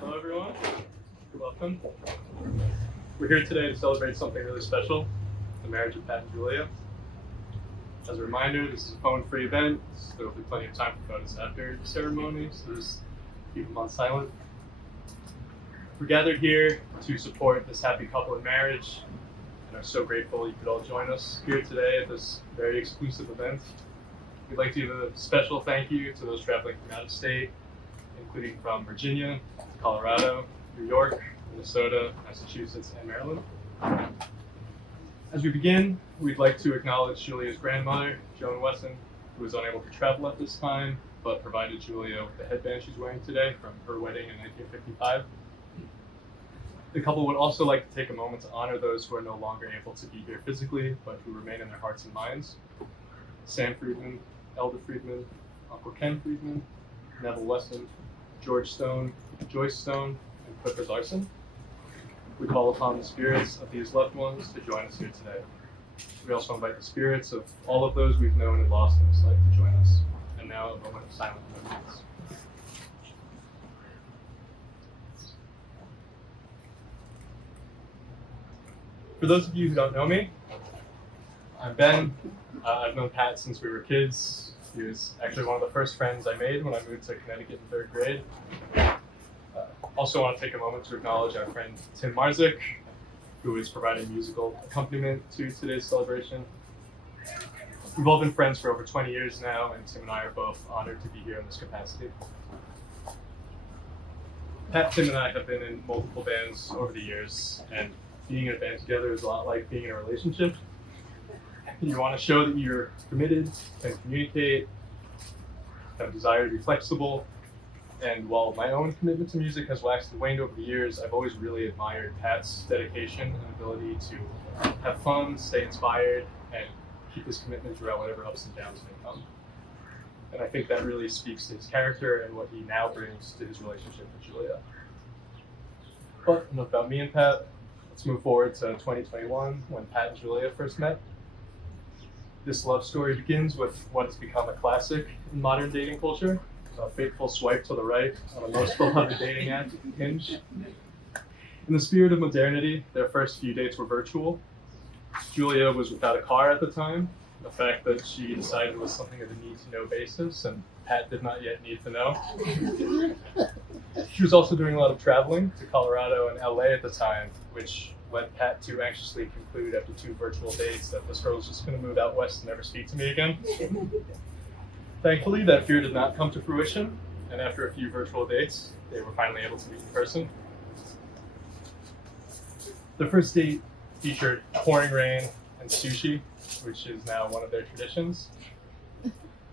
Hello everyone, welcome. We're here today to celebrate something really special, the marriage of Pat and Julia. As a reminder, this is a phone-free event, so there will be plenty of time for photos after the ceremony, so just keep them on silent. We're gathered here to support this happy couple in marriage, and are so grateful you could all join us here today at this very exclusive event. We'd like to give a special thank you to those traveling from out of state, including from Virginia, Colorado, New York, Minnesota, Massachusetts, and Maryland. As we begin, we'd like to acknowledge Julia's grandmother, Joan Wesson, who was unable to travel at this time, but provided Julia with the headband she's wearing today from her wedding in 1955. The couple would also like to take a moment to honor those who are no longer able to be here physically, but who remain in their hearts and minds. Sam Friedman, Elder Friedman, Uncle Ken Friedman, Neville Weston, George Stone, Joyce Stone, and Clifford Larson. We call upon the spirits of these loved ones to join us here today. We also invite the spirits of all of those we've known and lost in this life to join us. And now a moment of silent remembrance. For those of you who don't know me, I'm Ben. I've known Pat since we were kids. He was actually one of the first friends I made when I moved to Connecticut in 3rd grade. Also want to take a moment to acknowledge our friend Tim Marzik, who is providing musical accompaniment to today's celebration. We've all been friends for over 20 years now, and Tim and I are both honored to be here in this capacity. Pat, Tim, and I have been in multiple bands over the years, and being in a band together is a lot like being in a relationship. You want to show that you're committed, can communicate, have a desire to be flexible. And while my own commitment to music has waxed and waned over the years, I've always really admired Pat's dedication and ability to have fun, stay inspired, and keep his commitment throughout whatever ups and downs may come. And I think that really speaks to his character and what he now brings to his relationship with Julia. But enough about me and Pat. Let's move forward to 2021, when Pat and Julia first met. This love story begins with what has become a classic in modern dating culture, a fateful swipe to the right on a most beloved dating app, Hinge. In the spirit of modernity, their first few dates were virtual. Julia was without a car at the time, a fact that she decided was something of a need-to-know basis, and Pat did not yet need to know. She was also doing a lot of traveling to Colorado and LA at the time, which led Pat to anxiously conclude after 2 virtual dates that this girl was just going to move out west and never speak to me again. Thankfully, that fear did not come to fruition, and after a few virtual dates, they were finally able to meet in person. The first date featured pouring rain and sushi, which is now one of their traditions.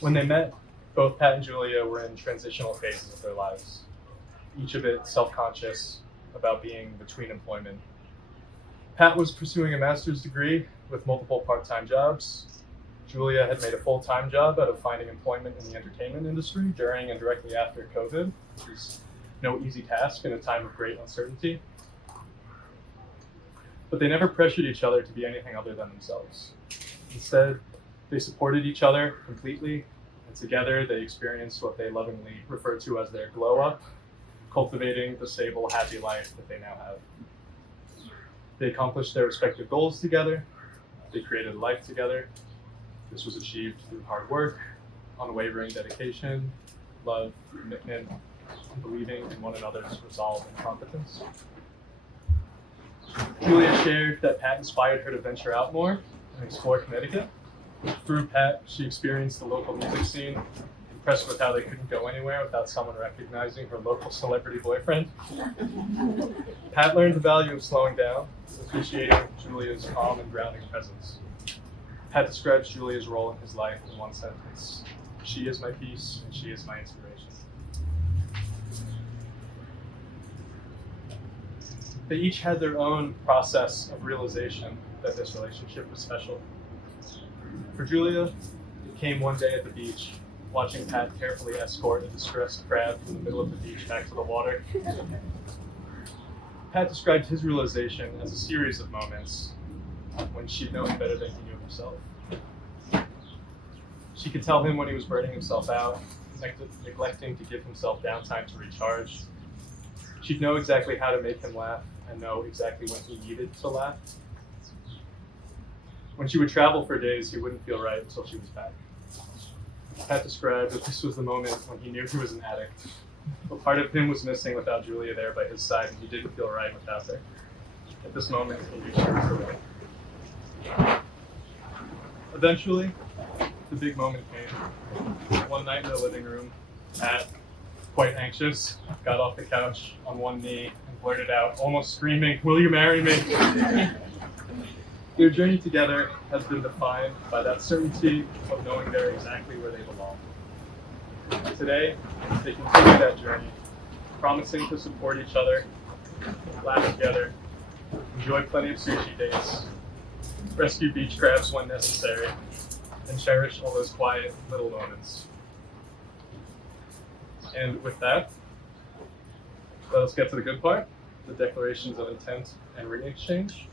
When they met, both Pat and Julia were in transitional phases of their lives, each a bit self-conscious about being between employment. Pat was pursuing a master's degree with multiple part-time jobs. Julia had made a full-time job out of finding employment in the entertainment industry during and directly after COVID, which is no easy task in a time of great uncertainty. But they never pressured each other to be anything other than themselves. Instead, they supported each other completely, and together they experienced what they lovingly refer to as their glow up, cultivating the stable, happy life that they now have. They accomplished their respective goals together. They created a life together. This was achieved through hard work, unwavering dedication, love, commitment, and believing in one another's resolve and competence. Julia shared that Pat inspired her to venture out more and explore Connecticut. Through Pat, she experienced the local music scene, impressed with how they couldn't go anywhere without someone recognizing her local celebrity boyfriend. Pat learned the value of slowing down, appreciating Julia's calm and grounding presence. Pat describes Julia's role in his life in one sentence: "She is my peace, and she is my inspiration." They each had their own process of realization that this relationship was special. For Julia, it came one day at the beach, watching Pat carefully escort a distressed crab from the middle of the beach back to the water. Pat described his realization as a series of moments when she'd known him better than he knew himself. She could tell him when he was burning himself out, neglecting to give himself downtime to recharge. She'd know exactly how to make him laugh and know exactly when he needed to laugh. When she would travel for days, he wouldn't feel right until she was back. Pat described that this was the moment when he knew he was an addict. But part of him was missing without Julia there by his side, and he didn't feel right without her. At this moment, he knew she was the way. Eventually, the big moment came. One night in the living room, Pat, quite anxious, got off the couch on one knee and blurted out, almost screaming, "Will you marry me?" Their journey together has been defined by that certainty of knowing they're exactly where they belong. Today, they continue that journey, promising to support each other, laugh together, enjoy plenty of sushi dates, rescue beach crabs when necessary, and cherish all those quiet little moments. And with that, let us get to the good part, the declarations of intent and ring exchange.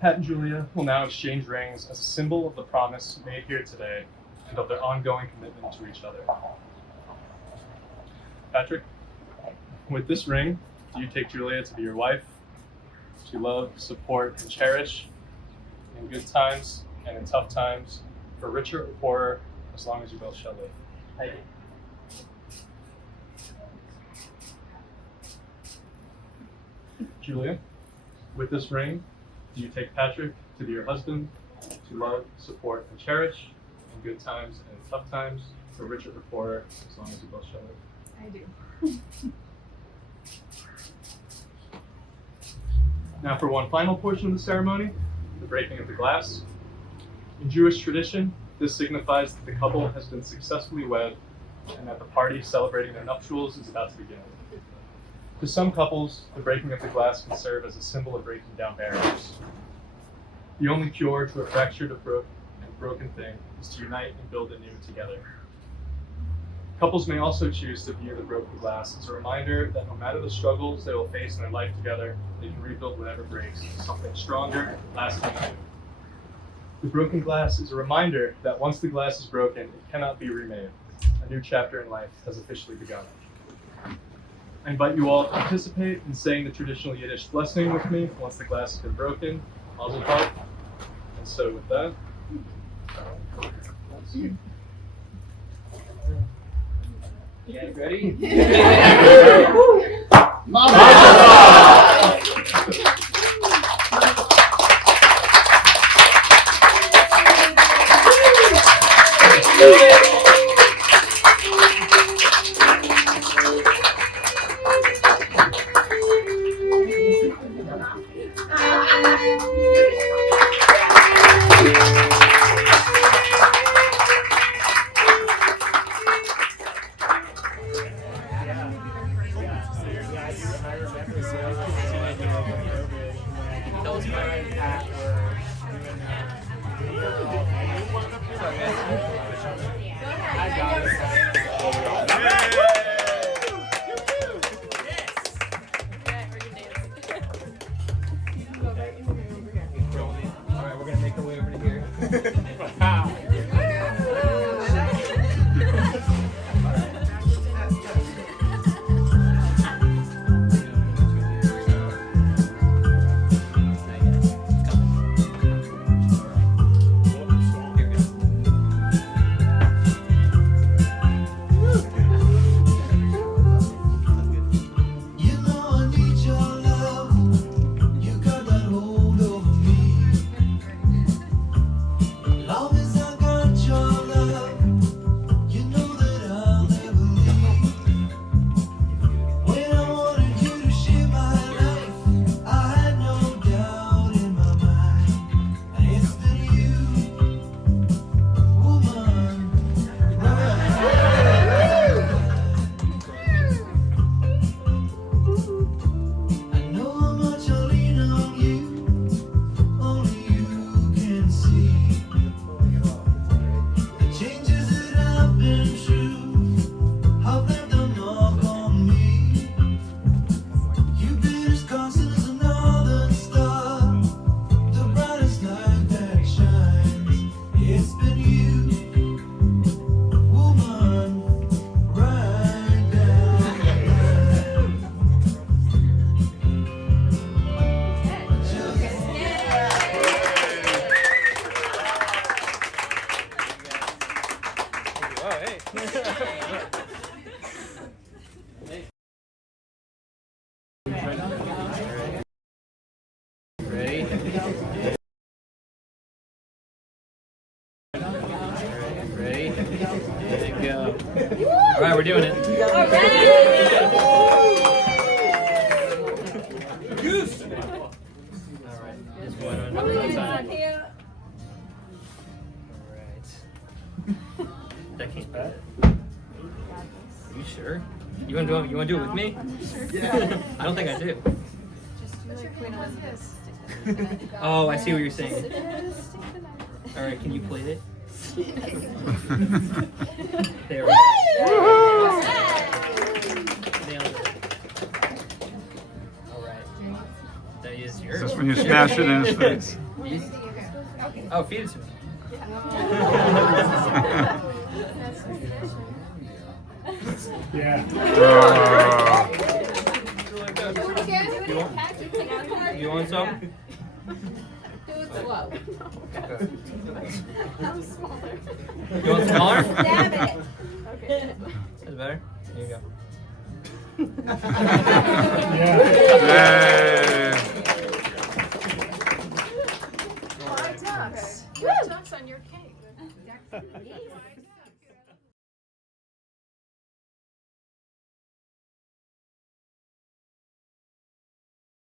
Pat and Julia will now exchange rings as a symbol of the promise made here today and of their ongoing commitment to each other. Patrick, with this ring, do you take Julia to be your wife, to love, support, and cherish in good times and in tough times, for richer or poorer, as long as you both shall live? I do. Julia, with this ring, do you take Patrick to be your husband, to love, support, and cherish in good times and in tough times, for richer or poorer, as long as you both shall live? I do. Now for one final portion of the ceremony, the breaking of the glass. In Jewish tradition, this signifies that the couple has been successfully wed and that the party celebrating their nuptials is about to begin. For some couples, the breaking of the glass can serve as a symbol of breaking down barriers. The only cure to a fractured and broken thing is to unite and build anew together. Couples may also choose to view the broken glass as a reminder that no matter the struggles they will face in their life together, they can rebuild whatever breaks into something stronger, lasting, and new. The broken glass is a reminder that once the glass is broken, it cannot be remade. A new chapter in life has officially begun. I invite you all to participate in saying the traditional Yiddish blessing with me once the glass has been broken. Mazel tov. And so with that, you guys ready? Alright, we're gonna make our way over to here. Ready? Ready? And go. Alright, we're doing it. Goose! Alright, just one at a time. Alright. That keeps bad. Are you sure? You want to do it with me? Yeah. I don't think I do. Oh, I see what you're saying. All right, can you plate it? There we go. Nailed it. All right. That is yours. Just when you smash it in his face. Oh, feed it to me. Yeah. You want some? Do it slow. I'm smaller. You want smaller? Stab it. Okay. That's better. Here you go. Yay. Five ducks. Five ducks on your cake.